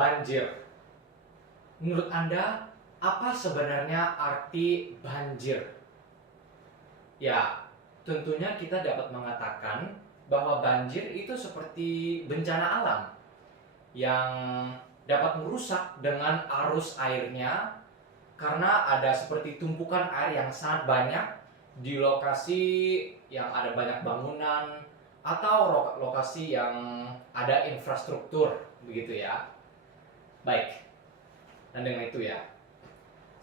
banjir. Menurut Anda, apa sebenarnya arti banjir? Ya, tentunya kita dapat mengatakan bahwa banjir itu seperti bencana alam yang dapat merusak dengan arus airnya karena ada seperti tumpukan air yang sangat banyak di lokasi yang ada banyak bangunan atau lokasi yang ada infrastruktur, begitu ya. Baik, dan dengan itu ya,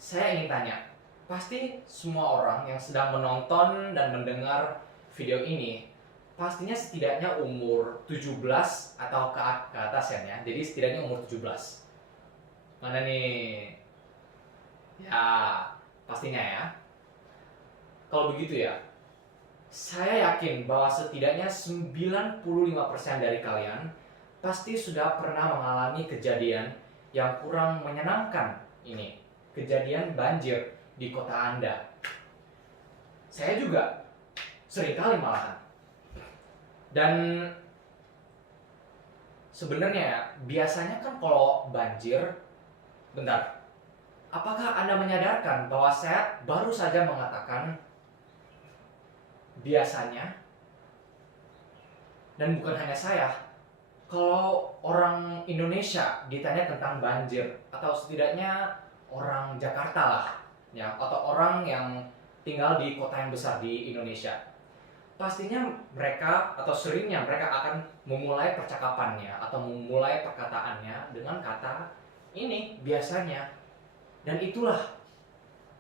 saya ingin tanya, pasti semua orang yang sedang menonton dan mendengar video ini pastinya setidaknya umur 17 atau ke atas ya. Jadi setidaknya umur 17. Mana nih? Ya, pastinya ya. Kalau begitu ya, saya yakin bahwa setidaknya 95% dari kalian pasti sudah pernah mengalami kejadian yang kurang menyenangkan ini. Kejadian banjir di kota Anda. Saya juga seringkali malahan. Dan sebenarnya biasanya kan kalau banjir, bentar, apakah Anda menyadarkan bahwa saya baru saja mengatakan biasanya? Dan bukan hanya saya, kalau orang Indonesia ditanya tentang banjir, atau setidaknya orang Jakarta lah, ya, atau orang yang tinggal di kota yang besar di Indonesia, pastinya mereka atau seringnya mereka akan memulai percakapannya atau memulai perkataannya dengan kata ini biasanya. Dan itulah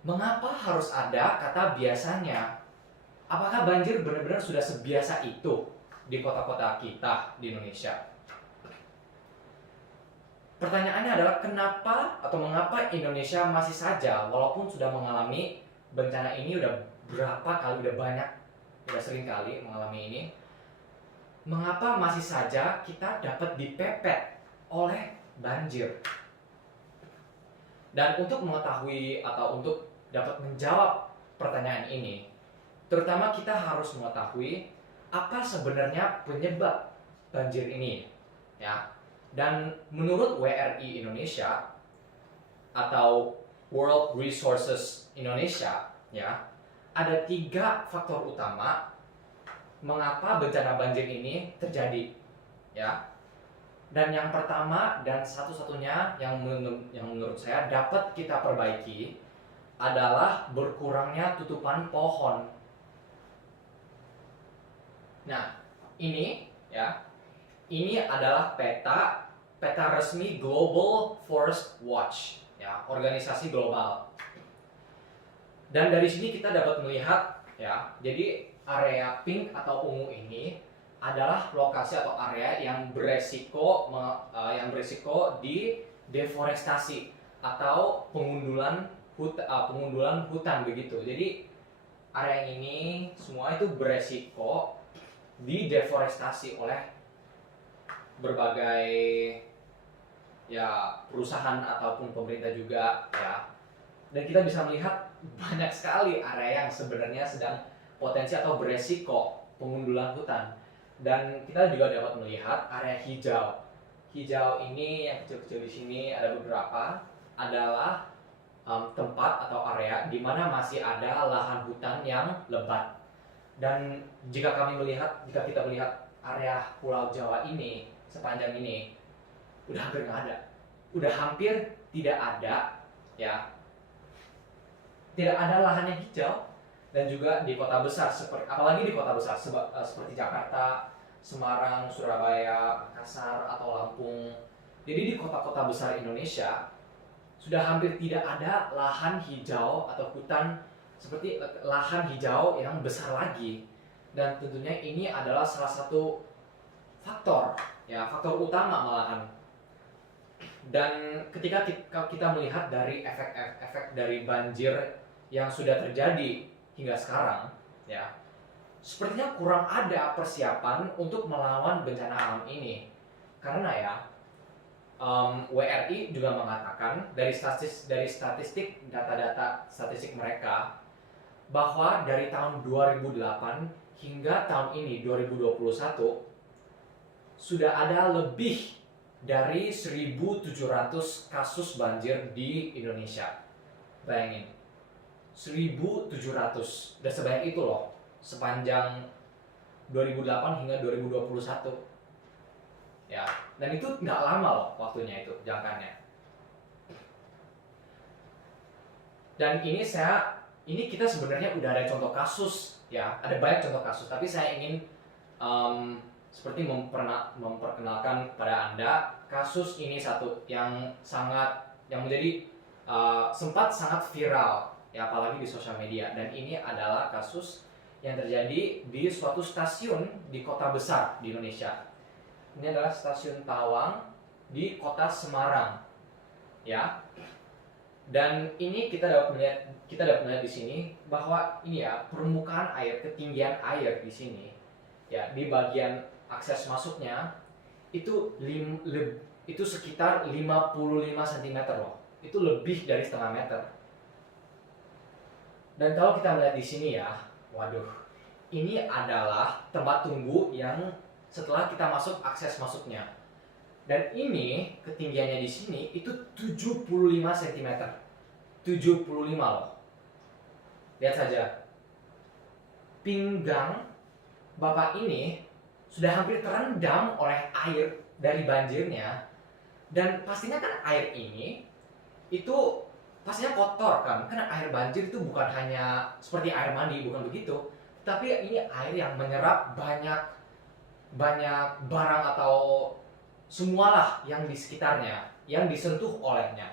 mengapa harus ada kata biasanya. Apakah banjir benar-benar sudah sebiasa itu di kota-kota kita di Indonesia? Pertanyaannya adalah kenapa atau mengapa Indonesia masih saja, walaupun sudah mengalami bencana ini udah berapa kali, udah sering kali mengalami ini, mengapa masih saja kita dapat dipepet oleh banjir? Dan untuk mengetahui atau untuk dapat menjawab pertanyaan ini, terutama kita harus mengetahui apa sebenarnya penyebab banjir ini, ya. Dan menurut WRI Indonesia atau World Resources Indonesia, ya, ada 3 faktor utama mengapa bencana banjir ini terjadi, ya. Dan yang pertama dan satu-satunya yang menurut saya dapat kita perbaiki adalah berkurangnya tutupan pohon. Nah, ini ya, ini adalah peta resmi Global Forest Watch, ya, organisasi global. Dan dari sini kita dapat melihat, ya, jadi area pink atau ungu ini adalah lokasi atau area yang beresiko di deforestasi atau pengundulan hutan begitu. Jadi area ini semua itu beresiko di deforestasi oleh berbagai ya perusahaan ataupun pemerintah juga, ya. Dan kita bisa melihat banyak sekali area yang sebenarnya sedang potensi atau beresiko pengundulan hutan. Dan kita juga dapat melihat area hijau. Hijau ini yang kecil-kecil di sini ada beberapa adalah tempat atau area di mana masih ada lahan hutan yang lebat. Dan jika kita melihat area Pulau Jawa ini sepanjang ini udah hampir nggak ada, udah hampir tidak ada, ya, tidak ada lahan yang hijau. Dan juga di kota besar apalagi di kota besar seperti Jakarta, Semarang, Surabaya, Makassar atau Lampung. Jadi di kota-kota besar Indonesia sudah hampir tidak ada lahan hijau atau hutan seperti lahan hijau yang besar lagi. Dan tentunya ini adalah salah satu faktor, ya, faktor utama malahan. Dan ketika kita melihat dari efek dari banjir yang sudah terjadi hingga sekarang, ya, sepertinya kurang ada persiapan untuk melawan bencana alam ini. Karena ya, WRI juga mengatakan dari statistik data-data statistik mereka bahwa dari tahun 2008 hingga tahun ini 2021 sudah ada lebih dari 1.700 kasus banjir di Indonesia. Bayangin, 1.700, udah sebanyak itu loh sepanjang 2008 hingga 2021 ya. Dan itu nggak lama loh waktunya itu jangkanya. Dan ini kita sebenarnya udah ada contoh kasus ya, ada banyak contoh kasus, tapi saya ingin seperti memperkenalkan kepada Anda kasus ini satu yang menjadi sempat sangat viral ya, apalagi di sosial media. Dan ini adalah kasus yang terjadi di suatu stasiun di kota besar di Indonesia. Ini adalah stasiun Tawang di kota Semarang ya. Dan ini kita dapat melihat di sini bahwa ini ya, permukaan air, ketinggian air di sini ya, di bagian akses masuknya itu sekitar 55 cm loh. Itu lebih dari setengah meter. Dan kalau kita melihat di sini ya, waduh, ini adalah tempat tunggu yang setelah kita masuk akses masuknya. Dan ini ketinggiannya di sini itu 75 cm. 75 loh. Lihat saja. Pinggang Bapak ini sudah hampir terendam oleh air dari banjirnya. Dan pastinya kan air ini itu pastinya kotor kan. Karena air banjir itu bukan hanya seperti air mandi, bukan begitu. Tapi ini air yang menyerap banyak barang atau semualah yang di sekitarnya, yang disentuh olehnya.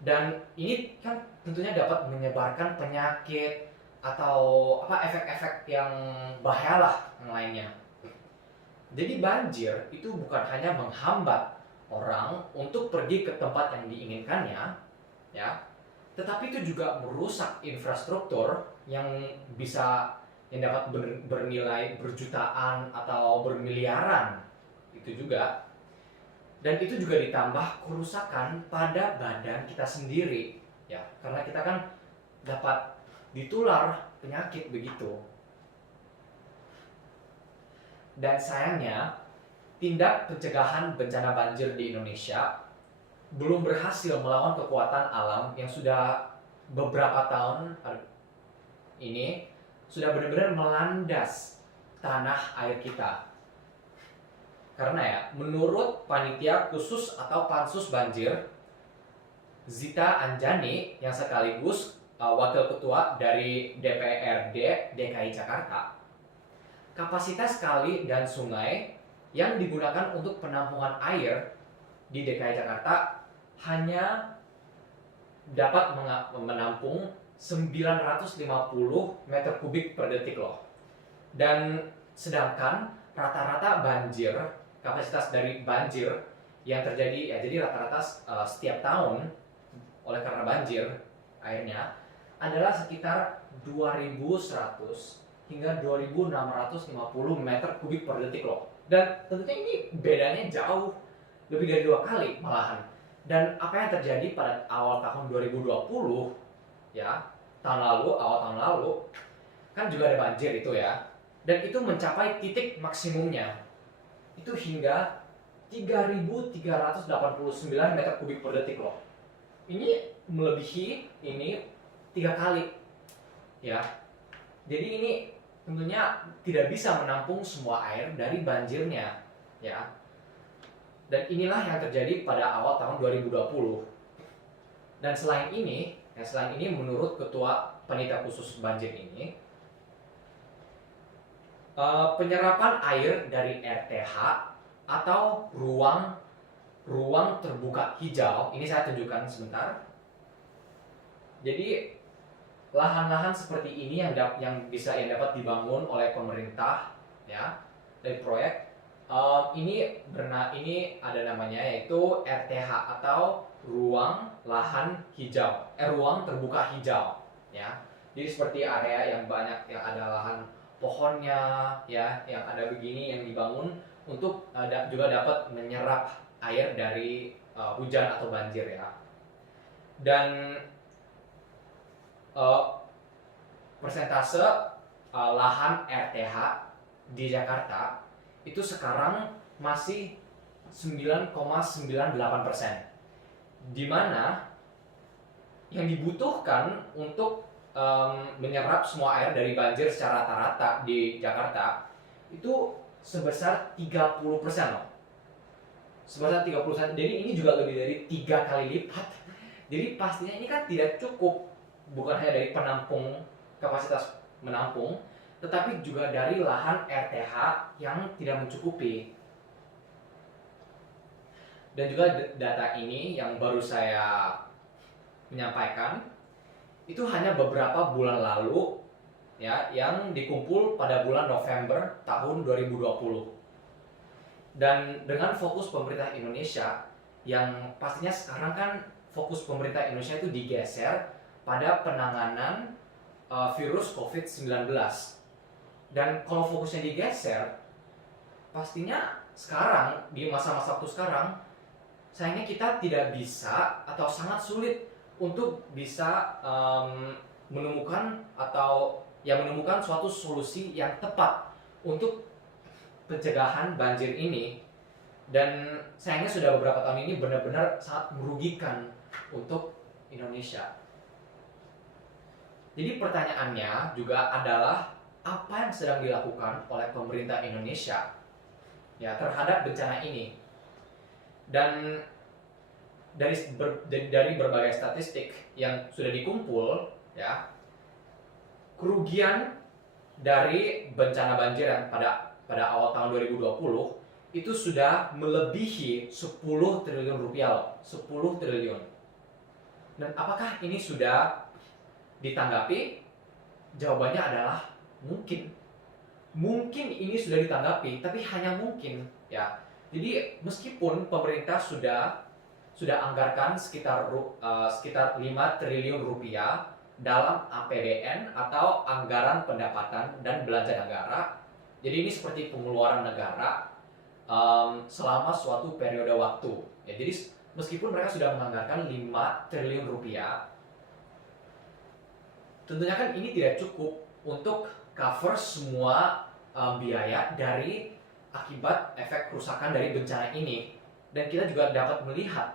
Dan ini kan tentunya dapat menyebarkan penyakit atau efek-efek yang bahaya lah yang lainnya. Jadi banjir itu bukan hanya menghambat orang untuk pergi ke tempat yang diinginkannya ya, tetapi itu juga merusak infrastruktur yang dapat bernilai berjutaan atau bermiliaran itu juga. Dan itu juga ditambah kerusakan pada badan kita sendiri ya, karena kita kan dapat ditular penyakit begitu. Dan sayangnya tindak pencegahan bencana banjir di Indonesia belum berhasil melawan kekuatan alam yang sudah beberapa tahun ini sudah benar-benar melandas tanah air kita. Karena ya, menurut panitia khusus atau pansus banjir, Zita Anjani yang sekaligus wakil ketua dari DPRD DKI Jakarta, kapasitas kali dan sungai yang digunakan untuk penampungan air di DKI Jakarta hanya dapat menampung 950 meter kubik per detik loh. Dan sedangkan rata-rata banjir, kapasitas dari banjir yang terjadi ya, jadi rata-rata setiap tahun oleh karena banjir airnya adalah sekitar 2100 hingga 2650 meter kubik per detik loh. Dan tentunya ini bedanya jauh lebih dari 2 kali malahan. Dan apa yang terjadi pada awal tahun 2020 ya, awal tahun lalu kan juga ada banjir itu ya. Dan itu mencapai titik maksimumnya itu hingga 3.389 meter kubik per detik loh. Ini melebihi ini 3 kali ya. Jadi ini tentunya tidak bisa menampung semua air dari banjirnya ya. Dan inilah yang terjadi pada awal tahun 2020. Dan selain ini menurut ketua panitia khusus banjir ini, penyerapan air dari RTH atau ruang terbuka hijau, ini saya tunjukkan sebentar. Jadi lahan-lahan seperti ini yang dapat dibangun oleh pemerintah ya, dari proyek ini ada namanya, yaitu RTH atau ruang terbuka hijau ya. Jadi seperti area yang banyak yang ada lahan pohonnya ya, yang ada begini yang dibangun untuk juga dapat menyerap air dari hujan atau banjir ya. Dan persentase lahan RTH di Jakarta itu sekarang masih 9,98%. Di mana yang dibutuhkan untuk menyerap semua air dari banjir secara rata-rata di Jakarta itu sebesar 30% loh. Sebesar 30%. Jadi ini juga lebih dari 3 kali lipat. Jadi pastinya ini kan tidak cukup, bukan hanya dari penampung, kapasitas menampung, tetapi juga dari lahan RTH yang tidak mencukupi. Dan juga data ini yang baru saya menyampaikan itu hanya beberapa bulan lalu ya, yang dikumpul pada bulan November tahun 2020. Dan dengan fokus pemerintah Indonesia yang pastinya sekarang kan fokus pemerintah Indonesia itu digeser pada penanganan virus COVID-19. Dan kalau fokusnya digeser, pastinya sekarang, di masa-masa waktu sekarang, sayangnya kita tidak bisa atau sangat sulit untuk bisa menemukan suatu solusi yang tepat untuk pencegahan banjir ini. Dan sayangnya sudah beberapa tahun ini benar-benar sangat merugikan untuk Indonesia. Jadi pertanyaannya juga adalah apa yang sedang dilakukan oleh pemerintah Indonesia ya terhadap bencana ini. Dan dari berbagai statistik yang sudah dikumpul ya, kerugian dari bencana banjir yang pada awal tahun 2020 itu sudah melebihi 10 triliun rupiah loh, 10 triliun. Dan apakah ini sudah ditanggapi? Jawabannya adalah mungkin. Mungkin ini sudah ditanggapi, tapi hanya mungkin ya. Jadi meskipun pemerintah sudah anggarkan sekitar 5 triliun rupiah dalam APBN atau anggaran pendapatan dan belanja negara. Jadi ini seperti pengeluaran negara selama suatu periode waktu. Ya, jadi meskipun mereka sudah menganggarkan 5 triliun rupiah, tentunya kan ini tidak cukup untuk cover semua biaya dari akibat efek kerusakan dari bencana ini. Dan kita juga dapat melihat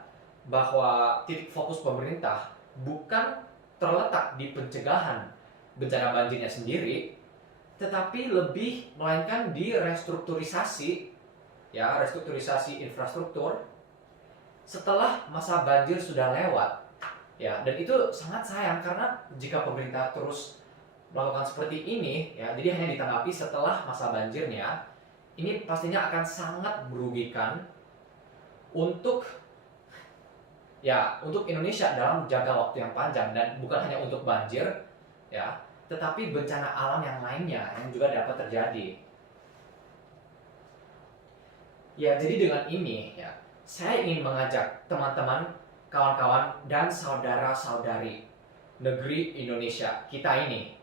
bahwa titik fokus pemerintah bukan terletak di pencegahan bencana banjirnya sendiri, tetapi lebih melainkan di restrukturisasi infrastruktur setelah masa banjir sudah lewat. Ya, dan itu sangat sayang karena jika pemerintah terus melakukan seperti ini ya, jadi hanya ditanggapi setelah masa banjirnya, ini pastinya akan sangat merugikan untuk Indonesia dalam jangka waktu yang panjang, dan bukan hanya untuk banjir ya, tetapi bencana alam yang lainnya yang juga dapat terjadi. Ya, jadi dengan ini ya, saya ingin mengajak teman-teman, kawan-kawan dan saudara-saudari negeri Indonesia kita ini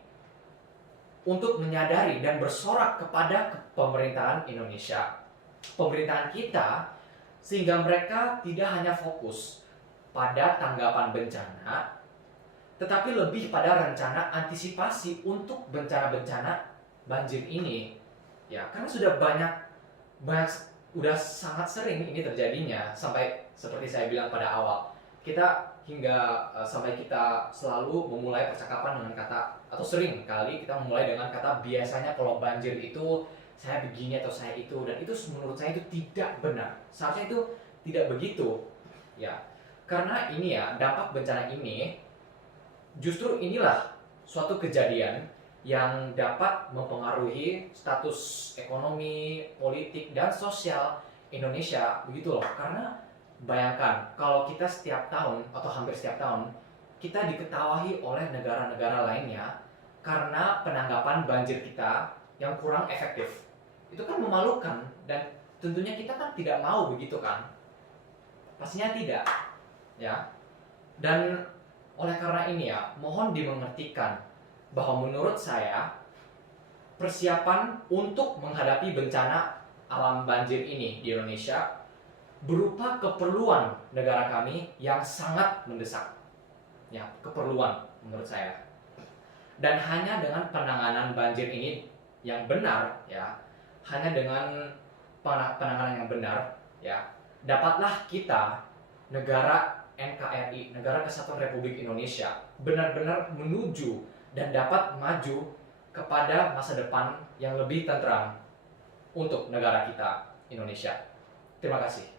untuk menyadari dan bersorak kepada pemerintahan Indonesia, pemerintahan kita, sehingga mereka tidak hanya fokus pada tanggapan bencana, tetapi lebih pada rencana antisipasi untuk bencana-bencana banjir ini. Ya, karena sudah udah sangat sering ini terjadinya, sampai seperti saya bilang pada awal, sampai kita selalu memulai percakapan dengan kata, atau sering kali kita memulai dengan kata biasanya kalau banjir itu saya begini atau saya itu, dan itu menurut saya itu tidak benar. Seharusnya itu tidak begitu ya, karena ini ya, dampak bencana ini justru inilah suatu kejadian yang dapat mempengaruhi status ekonomi, politik, dan sosial Indonesia, begitu loh. Karena bayangkan kalau kita setiap tahun atau hampir setiap tahun kita diketawahi oleh negara-negara lainnya karena penanggapan banjir kita yang kurang efektif. Itu kan memalukan, dan tentunya kita kan tidak mau begitu kan? Pastinya tidak, ya. Dan oleh karena ini ya, mohon dimengertikan bahwa menurut saya persiapan untuk menghadapi bencana alam banjir ini di Indonesia berupa keperluan negara kami yang sangat mendesak. Ya, keperluan menurut saya. Dan hanya dengan penanganan banjir ini yang benar ya, hanya dengan penanganan yang benar ya, dapatlah kita, negara NKRI, Negara Kesatuan Republik Indonesia, benar-benar menuju dan dapat maju kepada masa depan yang lebih tentram untuk negara kita, Indonesia. Terima kasih.